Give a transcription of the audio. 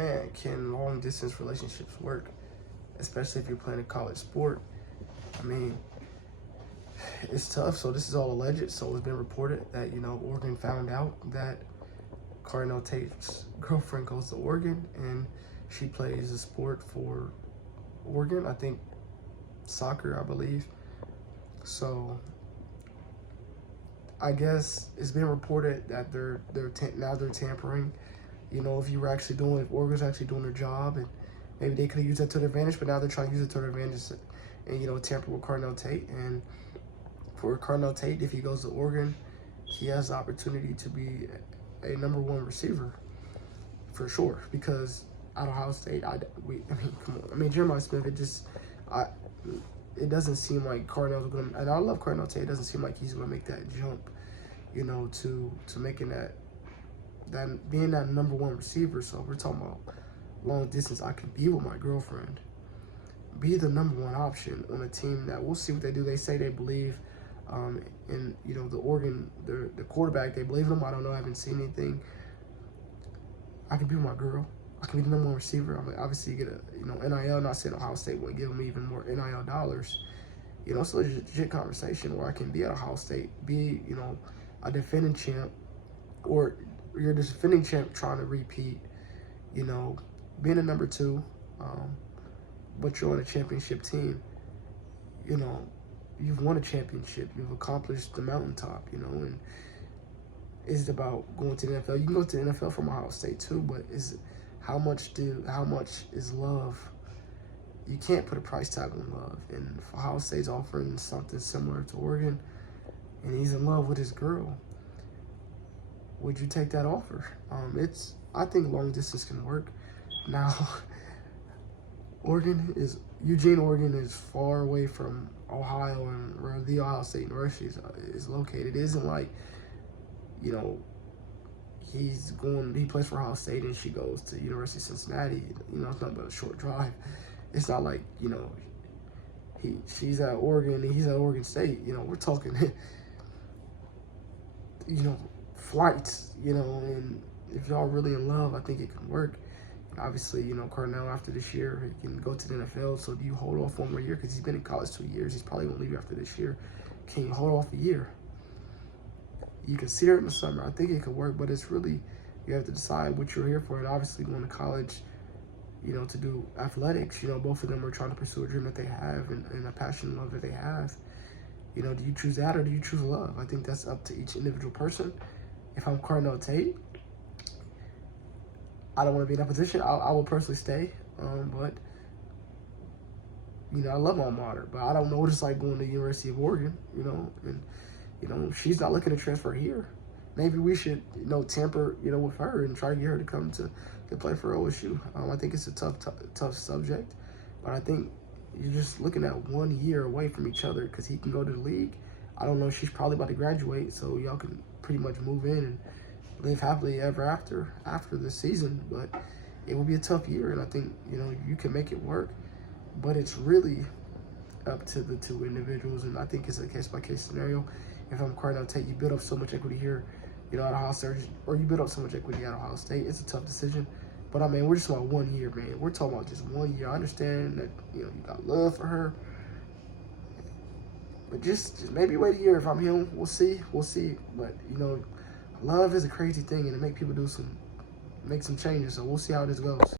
man, can long distance relationships work, especially if you're playing a college sport? I mean, it's tough. So this is all alleged. So it's been reported that, Oregon found out that Carnell Tate's girlfriend goes to Oregon and she plays a sport for Oregon. I think soccer, I believe. So I guess it's been reported that they're tampering. If Oregon's actually doing their job, and maybe they could have used that to their advantage, but now they're trying to use it to their advantage and tamper with Carnell Tate. And for Carnell Tate, if he goes to Oregon, he has the opportunity to be a #1 receiver for sure. Because at Ohio State, come on. Jeremiah Smith, it doesn't seem like Carnell's going to, and I love Carnell Tate, it doesn't seem like he's going to make that jump, to making that being that #1 receiver. So we're talking about long distance. I can be with my girlfriend, be the #1 option on a team that we'll see what they do. They say they believe in, the Oregon, the quarterback, they believe in him. I don't know, I haven't seen anything. I can be with my girl. I can be the #1 receiver. I mean, obviously, you get a, NIL. Not saying Ohio State wouldn't give me even more NIL dollars. It's a legit conversation where I can be at Ohio State, be, a defending champ, or you're the defending champ trying to repeat, being a #2, but you're on a championship team. You've won a championship. You've accomplished the mountaintop, and it's about going to the NFL. You can go to the NFL from Ohio State too, but how much is love? You can't put a price tag on love. And if Ohio State's offering something similar to Oregon, and he's in love with his girl, would you take that offer? I think long distance can work. Now, Eugene, Oregon is far away from Ohio and where the Ohio State University is located. It isn't like, he plays for Ohio State and she goes to University of Cincinnati. It's not but a short drive. It's not like, she's at Oregon and he's at Oregon State. We're talking, flights, and if y'all really in love, I think it can work. Obviously, Carnell, after this year, he can go to the NFL. So do you hold off 1 more year? Because he's been in college 2 years. He's probably going to leave after this year. Can you hold off a year? You can see her in the summer. I think it could work, but it's really, you have to decide what you're here for. And obviously going to college, to do athletics, both of them are trying to pursue a dream that they have and a passion and love that they have. Do you choose that or do you choose love? I think that's up to each individual person. If I'm Carnell Tate, I don't want to be in that position. I will personally stay, but I love my mater, but I don't know what it's like going to the University of Oregon, and she's not looking to transfer here. Maybe we should, tamper, with her and try to get her to come to play for OSU. I think it's a tough subject, but I think you're just looking at 1 year away from each other because he can go to the league. I don't know. She's probably about to graduate, so y'all can pretty much move in and live happily ever after this season. But it will be a tough year, and I think you can make it work, but it's really up to the two individuals, and I think it's a case-by-case scenario. If I'm Carnell Tate, you build up so much equity here, at Ohio State, or you build up so much equity at Ohio State. It's a tough decision, but we're just about 1 year, man. We're talking about just 1 year. I understand that you got love for her, but just maybe wait a year. If I'm him, we'll see. But love is a crazy thing, and it make people make some changes. So we'll see how this goes.